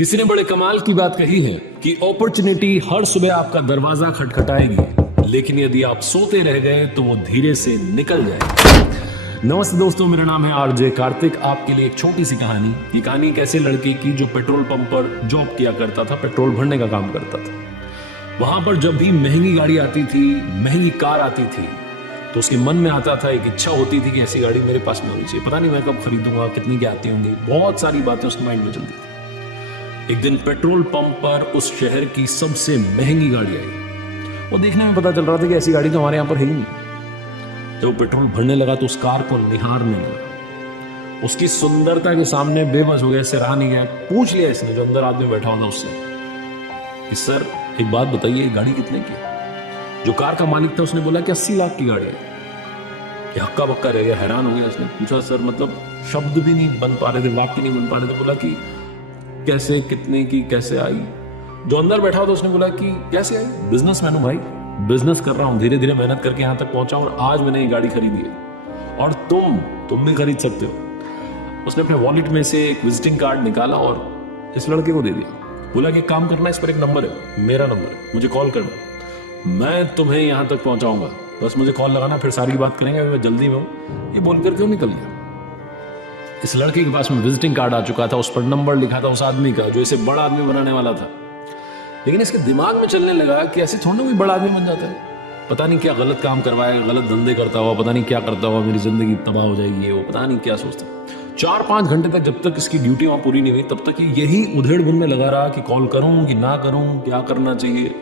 किसी ने बड़े कमाल की बात कही है कि अपॉर्चुनिटी हर सुबह आपका दरवाजा खटखटाएगी, लेकिन यदि आप सोते रह गए तो वो धीरे से निकल जाएगी। नमस्ते दोस्तों, मेरा नाम है आरजे कार्तिक। आपके लिए एक छोटी सी कहानी। ये कहानी एक ऐसे लड़के की जो पेट्रोल पंप पर जॉब किया करता था, पेट्रोल भरने का काम करता था। वहां पर जब भी महंगी गाड़ी आती थी, महंगी कार आती थी, तो उसके मन में आता था, एक इच्छा होती थी कि ऐसी गाड़ी मेरे पास में होनी चाहिए। पता नहीं मैं कब खरीदूंगा, कितनी की आती होंगी, बहुत सारी बातें उसके माइंड में चलती थी। एक दिन पेट्रोल पंप पर उस शहर की सबसे महंगी गाड़ी आई। वो देखने में पता चल रहा था कि ऐसी गाड़ी तो हमारे यहाँ पर है ही नहीं। जब वो पेट्रोल भरने लगा तो उस कार को निहारने लगा। उसकी सुंदरता के सामने बेबस हो गया, सराहा नहीं गया। पूछ लिया इसने, जो अंदर आदमी बैठा हुआ था उससे, कि सर एक बात बताइए, गाड़ी कितने की? जो कार का मालिक था उसने बोला कि 80 लाख की गाड़ी है। ये हक्का बक्का रह गया, हैरान हो गया। उसने पूछा, सर मतलब शब्द भी नहीं बन पा रहे थे, वाक्य नहीं बन पा रहे थे। बोला कि कैसे, कितने की, कैसे आई? जो अंदर बैठा था उसने बोला कि कैसे आई? बिजनेसमैन हूं भाई, बिजनेस कर रहा हूं, धीरे धीरे मेहनत करके यहां तक पहुंचा और आज मैंने ये गाड़ी खरीदी है और तुम भी खरीद सकते हो। उसने अपने वॉलेट में से एक विजिटिंग कार्ड निकाला और इस लड़के को दे दिया। बोला कि काम करना, इस पर एक नंबर है, मेरा नंबर है, मुझे कॉल करना, मैं तुम्हें यहां तक पहुंचाऊंगा, बस मुझे कॉल लगाना, फिर सारी बात करेंगे, मैं जल्दी में हूं। ये बोलकर क्यों निकल गया? इस लड़के के पास में विजिटिंग कार्ड आ चुका था, उस पर नंबर लिखा था उस आदमी का जो इसे बड़ा आदमी बनाने वाला था। लेकिन इसके दिमाग में चलने लगा कि ऐसे थोड़ा कोई बड़ा आदमी बन जाता है। पता नहीं क्या गलत काम करवाएगा, गलत धंधे करता हुआ, पता नहीं क्या करता हुआ, मेरी जिंदगी तबाह हो जाएगी, वो पता नहीं क्या सोचता। 4-5 घंटे तक जब तक इसकी ड्यूटी वहां पूरी नहीं हुई, तब तक यही उधेड़ बुन में लगा रहा कि कॉल करूं कि ना करूं, क्या करना चाहिए।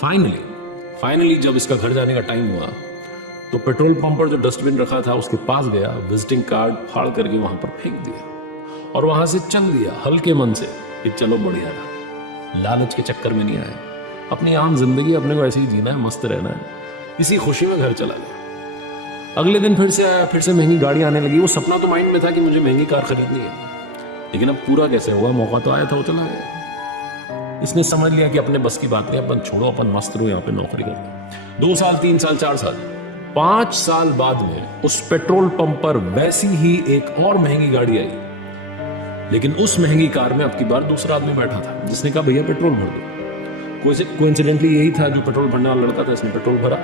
फाइनली जब इसका घर जाने का टाइम हुआ तो पेट्रोल पंप पर जो डस्टबिन रखा था उसके पास गया, विजिटिंग कार्ड फाड़ करके वहां पर फेंक दिया और वहां से चल दिया हल्के मन से कि चलो बढ़िया रहा, लालच के चक्कर में नहीं आए, अपनी आम जिंदगी अपने को ऐसे ही जीना है, मस्त रहना है। इसी खुशी में घर चला गया। अगले दिन फिर से आया, फिर से महंगी गाड़ी आने लगी। वो सपना तो माइंड में था कि मुझे महंगी कार खरीदनी है, लेकिन अब पूरा कैसे हुआ? मौका तो आया था, वो चला गया। इसने समझ लिया कि अपने बस की बात नहीं, अपन छोड़ो, अपन मस्त रहो, यहाँ पे नौकरी करते। 2 साल, 3 साल, 4 साल, 5 साल बाद में उस पेट्रोल पंप पर वैसी ही एक और महंगी गाड़ी आई, लेकिन उस महंगी कार में अब की बार दूसरा आदमी बैठा था, जिसने कहा भैया पेट्रोल भर दो। कोइंसिडेंटली यही था जो पेट्रोल भरने वाला लड़का था, इसने पेट्रोल भरा।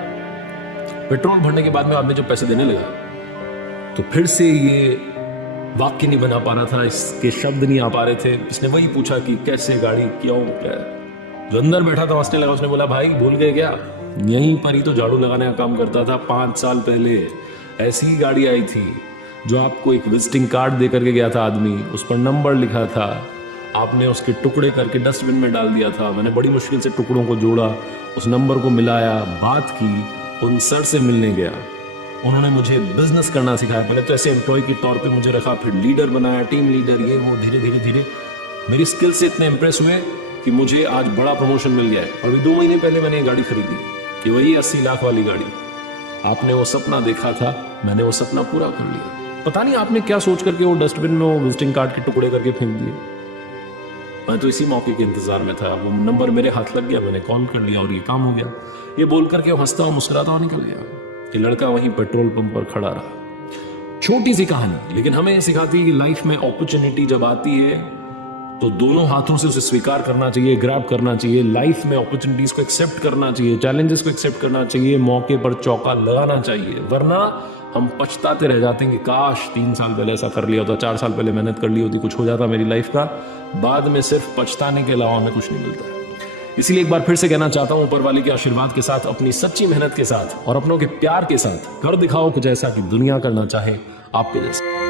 पेट्रोल भरने के बाद में आदमी जब पैसे देने लगा तो फिर से ये वाक्य नहीं बना पा रहा था, इसके शब्द नहीं आ पा रहे थे। इसने वही पूछा कि कैसे, गाड़ी क्यों, क्या? जो अंदर बैठा था हंसने लगा। उसने बोला, भाई भूल गए क्या? यहीं पर ही तो झाड़ू लगाने का काम करता था। 5 साल पहले ऐसी ही गाड़ी आई थी जो आपको एक विजिटिंग कार्ड दे करके गया था आदमी, उस पर नंबर लिखा था, आपने उसके टुकड़े करके डस्टबिन में डाल दिया था। मैंने बड़ी मुश्किल से टुकड़ों को जोड़ा, उस नंबर को मिलाया, बात की, उन सर से मिलने गया। उन्होंने मुझे बिजनेस करना सिखाया। पहले तो ऐसे एम्प्लॉय के तौर पे मुझे रखा, फिर लीडर बनाया, टीम लीडर, ये वो। धीरे धीरे धीरे मेरी स्किल से इतने इंप्रेस हुए कि मुझे आज बड़ा प्रमोशन मिल गया है। और अभी 2 महीने पहले मैंने ये गाड़ी खरीदी कि वही 80 लाख वाली गाड़ी। आपने वो सपना देखा था, मैंने वो सपना पूरा कर लिया। पता नहीं आपने क्या सोच करके वो डस्टबिन में वो विजिटिंग कार्ड के टुकड़े करके फेंक दिए। मैं तो इसी मौके के इंतजार में था। वो नंबर मेरे हाथ लग गया, मैंने कॉल कर लिया और ये काम हो गया। ये बोल करके वो हंसता हुआ मुस्कुराता हुआ निकल गया। ये लड़का वहीं पेट्रोल पंप पर खड़ा रहा। छोटी सी कहानी, लेकिन हमें ये सिखाती है कि लाइफ में अपॉर्चुनिटी जब आती है तो दोनों हाथों से उसे स्वीकार करना चाहिए, ग्रैब करना चाहिए। लाइफ में अपॉर्चुनिटीज को एक्सेप्ट करना चाहिए, चैलेंजेस को एक्सेप्ट करना चाहिए, मौके पर चौका लगाना चाहिए। वरना हम पछताते रह जाते हैं कि काश 3 साल पहले ऐसा कर लिया होता, 4 साल पहले मेहनत कर ली होती, कुछ हो जाता मेरी लाइफ का। बाद में सिर्फ पछताने के अलावा हमें कुछ नहीं मिलता है। इसीलिए एक बार फिर से कहना चाहता हूं, ऊपर वाले के आशीर्वाद के साथ, अपनी सच्ची मेहनत के साथ और अपनों के प्यार के साथ कर दिखाओ कुछ ऐसा कि दुनिया करना चाहे आपके जैसा।